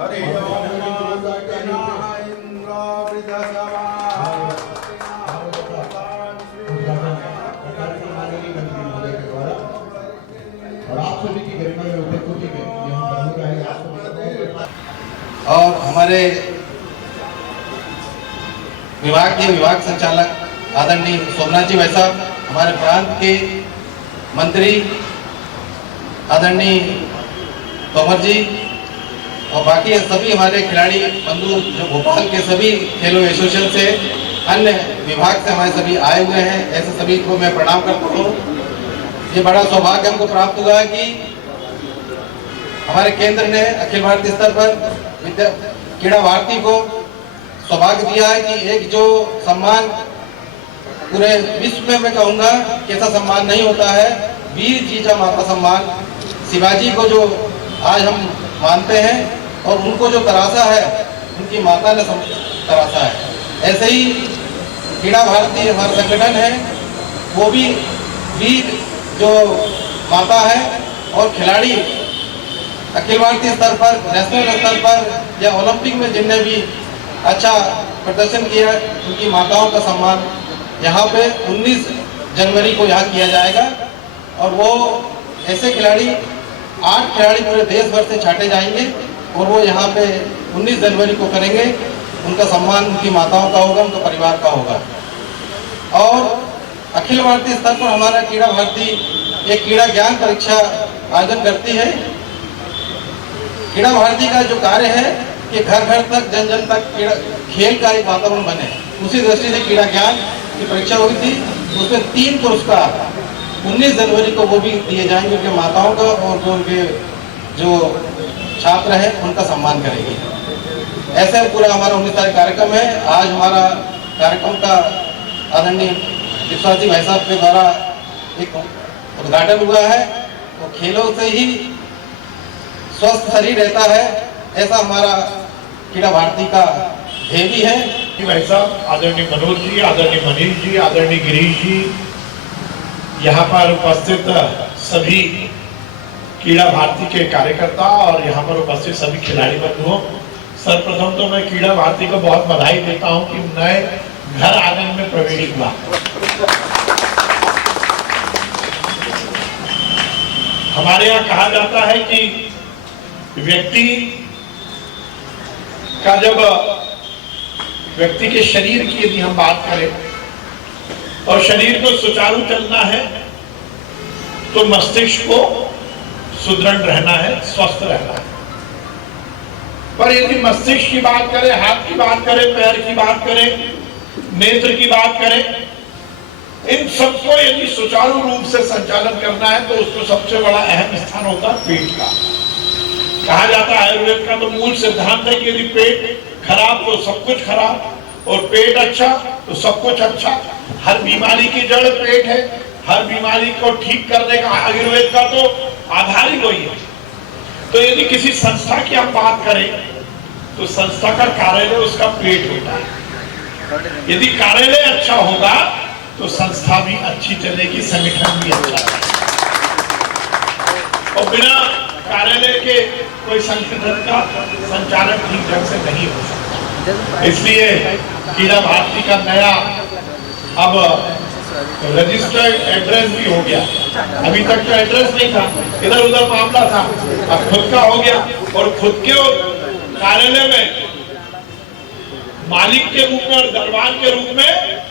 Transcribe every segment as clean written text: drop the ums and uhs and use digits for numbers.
हरि ओम और आप सभी की गरिमा में उपस्थिति के यहाँ पर हो रहा है आपको। और हमारे विभाग के विभाग संचालक आदरणीय सोमनाथ जी भाई साहब, हमारे प्रांत के मंत्री आदरणीय तोमर जी और बाकी सभी हमारे खिलाड़ी बंधु जो भोपाल के सभी खेलों एसोसिएशन से अन्य विभाग से हमारे सभी आए हुए हैं, ऐसे सभी को मैं प्रणाम करता हूँ। ये बड़ा सौभाग्य हमको प्राप्त हुआ है कि हमारे केंद्र ने अखिल भारतीय स्तर पर क्रीड़ा भारती को सौभाग्य दिया है कि एक जो सम्मान पूरे विश्व में मैं कहूँगा कि ऐसा सम्मान नहीं होता है, वीर जीजा माता सम्मान, शिवाजी को जो आज हम मानते हैं और उनको जो तराशा है उनकी माता ने तराशा है। ऐसे ही क्रीड़ा भारती हमारा संगठन है, वो भी वीर जो माता है और खिलाड़ी अखिल भारतीय स्तर पर, नेशनल स्तर पर या ओलंपिक में जिनने भी अच्छा प्रदर्शन किया उनकी माताओं का सम्मान यहाँ पे 19 जनवरी को यहाँ किया जाएगा। और वो ऐसे खिलाड़ी 8 खिलाड़ी पूरे देश भर से छांटे जाएंगे और वो यहाँ पे 19 जनवरी को करेंगे। उनका सम्मान उनकी माताओं का होगा, उनका परिवार का होगा। और अखिल भारतीय स्तर पर हमारा क्रीड़ा भारती एक क्रीड़ा ज्ञान परीक्षा आयोजन करती है। क्रीड़ा भारती का जो कार्य है कि घर घर तक, जन जन तक खेल का एक वातावरण बने, उसी दृष्टि से क्रीड़ा ज्ञान की परीक्षा हुई थी। उसमें 3 पुरस्कार 19 जनवरी को वो भी दिए जाएंगे, उनके माताओं का और जो उनके जो छात्र हैं उनका सम्मान करेंगे। ऐसे पूरा हमारा 19 तारीख कार्यक्रम है। आज हमारा कार्यक्रम का आदरणीय विश्वास जी भाई साहब के द्वारा एक उद्घाटन हुआ है। तो खेलों से ही स्वस्थ शरीर रहता है, ऐसा हमारा क्रीड़ा भारती का ध्येय भी है। भाई साहब, आदरणीय मनोज जी, आदरणीय मनीष जी, आदरणीय गिरीश जी, यहाँ पर उपस्थित सभी क्रीड़ा भारती के कार्यकर्ता और यहाँ पर उपस्थित सभी खिलाड़ी बंधुओं, सर्वप्रथम तो मैं क्रीड़ा भारती को बहुत बधाई देता हूँ कि नए घर आंगन में प्रवेश हुआ। हमारे यहाँ कहा जाता है कि व्यक्ति का जब व्यक्ति के शरीर की यदि हम बात करें और शरीर को सुचारू चलना है तो मस्तिष्क को सुदृढ़ रहना है, स्वस्थ रहना है। पर यदि मस्तिष्क की बात करें, हाथ की बात करें, पैर की बात करें, नेत्र की बात करें, इन सबको यदि सुचारू रूप से संचालन करना है तो उसको सबसे बड़ा अहम स्थान होता है पेट का। कहा जाता है आयुर्वेद का तो मूल सिद्धांत है कि यदि पेट खराब तो सब कुछ खराब और पेट अच्छा तो सब कुछ अच्छा। हर बीमारी की जड़ पेट है, हर बीमारी को ठीक करने का आयुर्वेद का तो आधार ही वही है। तो यदि किसी संस्था की हम बात करें तो संस्था का कार्यालय उसका पेट होता है। यदि कार्यालय अच्छा होगा तो संस्था भी अच्छी चलेगी, संगठन भी अच्छा चलेगा। और बिना कार्यालय के कोई संगठन का संचालन ठीक ढंग से नहीं हो सकता। इसलिए क्रीड़ा भारती का नया अब रजिस्टर्ड एड्रेस भी हो गया। अभी तक तो एड्रेस नहीं था, इधर उधर मामला था, अब खुद का हो गया। और खुद के कार्यालय में मालिक के रूप में और दरबार के रूप में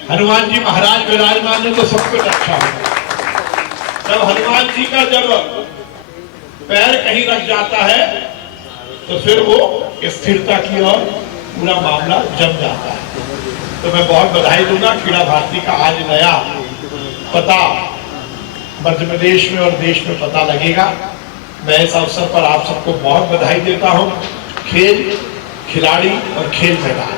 हनुमान जी महाराज विराजमान है तो सब कुछ अच्छा होगा। जब हनुमान जी का जब पैर कहीं रख जाता है तो फिर वो स्थिरता की ओर पूरा मामला जम जाता है। तो मैं बहुत बधाई दूंगा, क्रीड़ा भारती का आज नया पता मध्य प्रदेश में और देश में पता लगेगा। मैं इस अवसर पर आप सबको बहुत बधाई देता हूं। खेल, खिलाड़ी और खेल मैदान,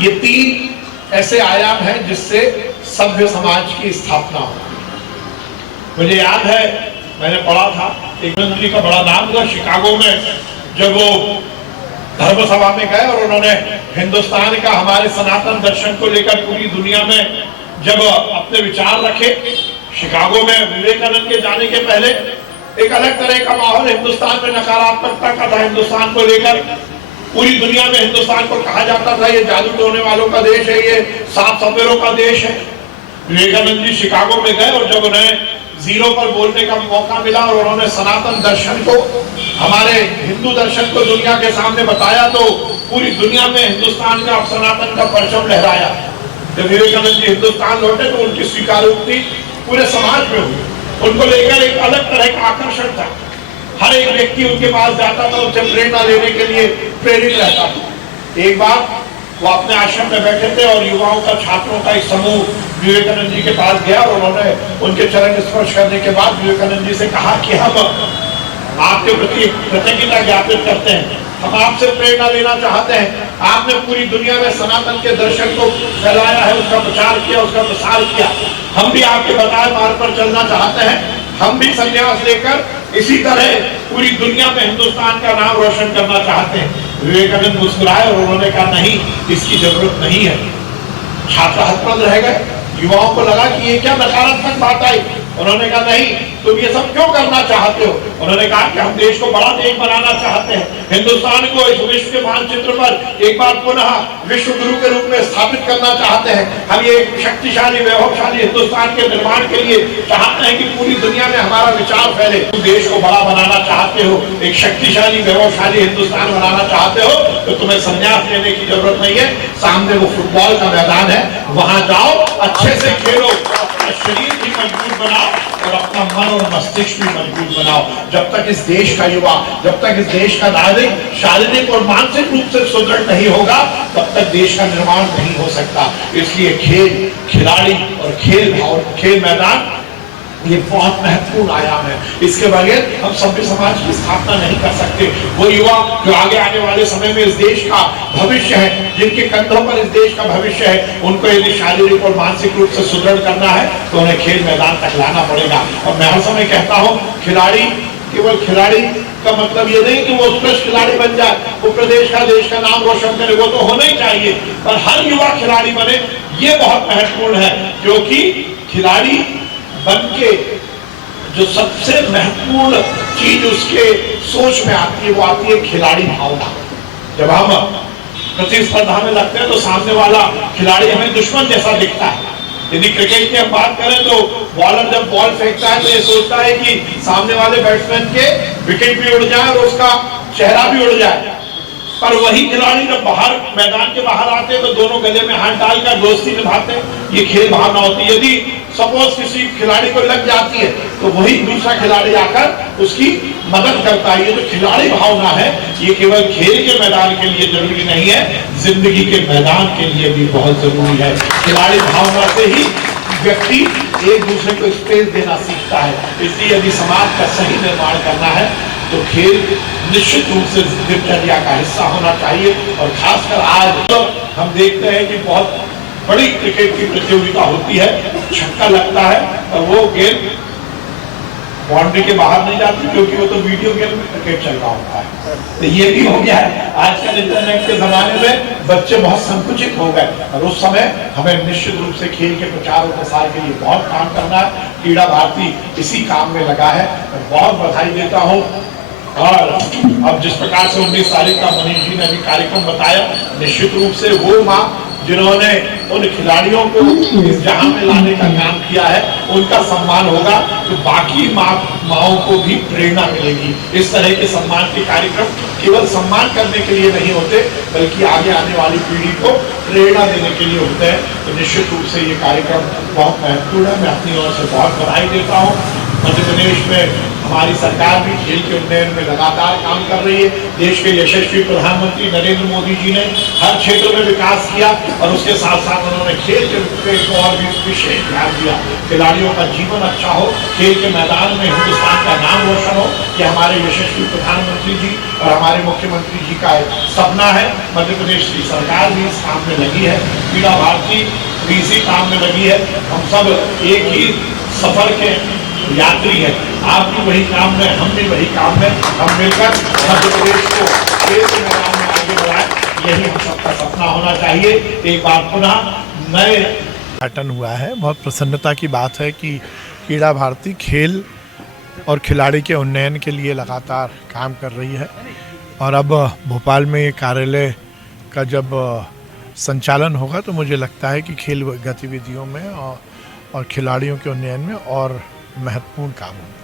ये 3 ऐसे आयाम हैं जिससे सभ्य समाज की स्थापना होती है। मुझे याद है मैंने पढ़ा था एक मंत्री का बड़ा नाम था शिकागो में, जब वो धर्म सभा में गए और उन्होंने हिंदुस्तान का, हमारे सनातन दर्शन को लेकर पूरी दुनिया में जब अपने विचार रखे। शिकागो में विवेकानंद के जाने के पहले एक अलग तरह का माहौल हिंदुस्तान में नकारात्मकता का था हिंदुस्तान को लेकर। पूरी दुनिया में हिंदुस्तान को कहा जाता था ये जादू टोने वालों का देश है, ये सांप सपेरों का देश है। विवेकानंद जी शिकागो में गए और जब उन्हें जीरो पर बोलने का मौका मिला और उन्होंने सनातन दर्शन को, हमारे हिंदू दर्शन को दुनिया के सामने बताया, तो पूरी दुनिया में हिंदुस्तान का सनातन का परचम लहराया। जब विवेकानंद जी हिंदुस्तान लौटे तो उनकी स्वीकारोक्ति पूरे समाज में हुई। उनको लेकर एक अलग तरह का आकर्षण था। हर एक व्यक्ति उनके पास जाता था, उनसे प्रेरणा लेने के लिए प्रेरित रहता था। एक बार वो अपने आश्रम में बैठे थे और युवाओं का, छात्रों का एक समूह विवेकानंद जी के पास गया और उन्होंने उनके चरण स्पर्श करने के बाद विवेकानंद जी से कहा कि हम आपके प्रति कृतज्ञता ज्ञापित करते हैं, हम आपसे प्रेरणा लेना चाहते हैं। आपने पूरी दुनिया में सनातन के दर्शन को फैलाया है, उसका प्रचार किया, उसका प्रसार किया। हम भी आपके बताए मार्ग पर चलना चाहते हैं। हम भी संन्यास लेकर इसी तरह पूरी दुनिया में हिंदुस्तान का नाम रोशन करना चाहते हैं। विवेकानंद मुस्कुराए और उन्होंने कहा नहीं, इसकी जरूरत नहीं है। छात्र हतप्रभ रह गए। युवाओं को लगा कि ये क्या नकारात्मक बात आई। उन्होंने कहा नहीं, तुम ये सब क्यों करना चाहते हो? उन्होंने कहा कि हम देश को बड़ा देश बनाना चाहते हैं, हिंदुस्तान को इस विश्व के मानचित्र पर एक बार पुनः विश्व गुरु के रूप में स्थापित करना चाहते हैं। हम ये शक्तिशाली, वैभवशाली हिंदुस्तान के निर्माण के लिए चाहते हैं कि पूरी दुनिया में हमारा विचार फैले। तुम देश को बड़ा बनाना चाहते हो, एक शक्तिशाली, वैभवशाली हिंदुस्तान बनाना चाहते हो, तो तुम्हें संन्यास लेने की जरूरत नहीं है। सामने वो फुटबॉल का मैदान है, वहां जाओ, अच्छे से खेलो, शरीर भी मजबूत बनाओ और अपना मन और मस्तिष्क भी मजबूत बनाओ। जब तक इस देश का युवा, जब तक इस देश का नागरिक शारीरिक और मानसिक रूप से सुदृढ़ नहीं होगा, तब तक देश का निर्माण नहीं हो सकता। इसलिए खेल, खिलाड़ी और खेल मैदान ये बहुत महत्वपूर्ण आयाम है। इसके बगैर हम सभ्य समाज की स्थापना नहीं कर सकते। वो युवा जो आगे आने वाले समय में इस देश का भविष्य है, जिनके कंधों पर इस देश का भविष्य है, उनको यदि शारीरिक और मानसिक रूप से सुदृढ़ करना है तो उन्हें खेल मैदान तक लाना पड़ेगा। और मैं हर समय कहता हूँ, खिलाड़ी केवल खिलाड़ी का मतलब ये नहीं कि वो उत्कृष्ट खिलाड़ी बन जाए, वो प्रदेश का, देश का नाम रोशन करे, वो तो होना ही चाहिए, पर हर युवा खिलाड़ी बने, ये बहुत महत्वपूर्ण है। क्योंकि खिलाड़ी बन के जो सबसे महत्वपूर्ण चीज उसके सोच में आती है, वो आती है खिलाड़ी भावना। जब हम प्रतिस्पर्धा में लगते हैं तो सामने वाला खिलाड़ी हमें दुश्मन जैसा दिखता है। यदि क्रिकेट की हम बात करें तो बॉलर जब बॉल फेंकता है तो ये सोचता है कि सामने वाले बैट्समैन के विकेट भी उड़ जाए और उसका चेहरा भी उड़ जाए। पर वही खिलाड़ी जब बाहर, मैदान के बाहर आते तो दोनों गले में हाथ डालकर दोस्ती निभाते। ये खेल भावना होती है। यदि सपोज किसी खिलाड़ी को लग जाती है तो वही दूसरा खिलाड़ी आकर उसकी मदद करता है। ये जो खिलाड़ी भावना है, ये केवल खेल के मैदान के लिए जरूरी नहीं है, जिंदगी के मैदान के लिए भी बहुत जरूरी है। खिलाड़ी भावना से ही व्यक्ति एक दूसरे को स्पेस देना सीखता है। इसलिए यदि समाज का सही निर्माण करना है तो खेल निश्चित रूप से दिनचर्या का हिस्सा होना चाहिए। और खासकर आज तो हम देखते हैं कि बहुत बड़ी क्रिकेट की प्रतियोगिता होती है, छक्का लगता है और वो गेंद बाउंड्री के बाहर नहीं जाती, क्योंकि वो तो वीडियो गेम में क्रिकेट चल रहा होता है। तो ये भी हो गया है। आजकल इंटरनेट के जमाने में बच्चे बहुत संकुचित हो गए और उस समय हमें निश्चित रूप से खेल के प्रचार और प्रसार के लिए बहुत काम करना है। क्रीड़ा भारती इसी काम में लगा है, बहुत बधाई देता हूँ। और अब जिस प्रकार से 19 तारीख का मनीष जी ने अभी कार्यक्रम बताया, निश्चित रूप से वो माँ जिन्होंने उन खिलाड़ियों को इस जहां में लाने का काम किया है, उनका सम्मान होगा तो बाकी माओं को भी प्रेरणा मिलेगी। इस तरह के सम्मान के कार्यक्रम केवल सम्मान करने के लिए नहीं होते, बल्कि आगे आने वाली पीढ़ी को प्रेरणा देने के लिए होते हैं। तो निश्चित रूप से ये कार्यक्रम बहुत महत्वपूर्ण है। मैं अपनी ओर से बहुत बधाई देता हूँ। मध्य प्रदेश में हमारी सरकार भी खेल के उन्नयन में लगातार काम कर रही है। देश के यशस्वी प्रधानमंत्री नरेंद्र मोदी जी ने हर क्षेत्र में विकास किया और उसके साथ साथ उन्होंने खेल के और भी विशेष ध्यान दिया। खिलाड़ियों का जीवन अच्छा हो, खेल के मैदान में हिंदुस्तान का नाम रोशन हो, ये हमारे यशस्वी प्रधानमंत्री जी और हमारे मुख्यमंत्री जी का एक सपना है। मध्य प्रदेश की सरकार भी इस काम में लगी है, क्रीड़ा भारती भी इसी काम में लगी है। हम सब एक ही सफर के यात्री है। आप भी वही काम में, हम भी वही काम में, हम मिलकर मध्य प्रदेश को खेल के मैदान में आगे बढ़ाएं, यही हम सबका सपना होना चाहिए। एक बार पुनः नए उद्घाटन हुआ है। बहुत प्रसन्नता की बात है कि क्रीड़ा भारती खेल और खिलाड़ी के उन्नयन के लिए लगातार काम कर रही है और अब भोपाल में ये कार्यालय का जब संचालन होगा तो मुझे लगता है कि खेल गतिविधियों में और खिलाड़ियों के उन्नयन में और महत्वपूर्ण काम होंगे।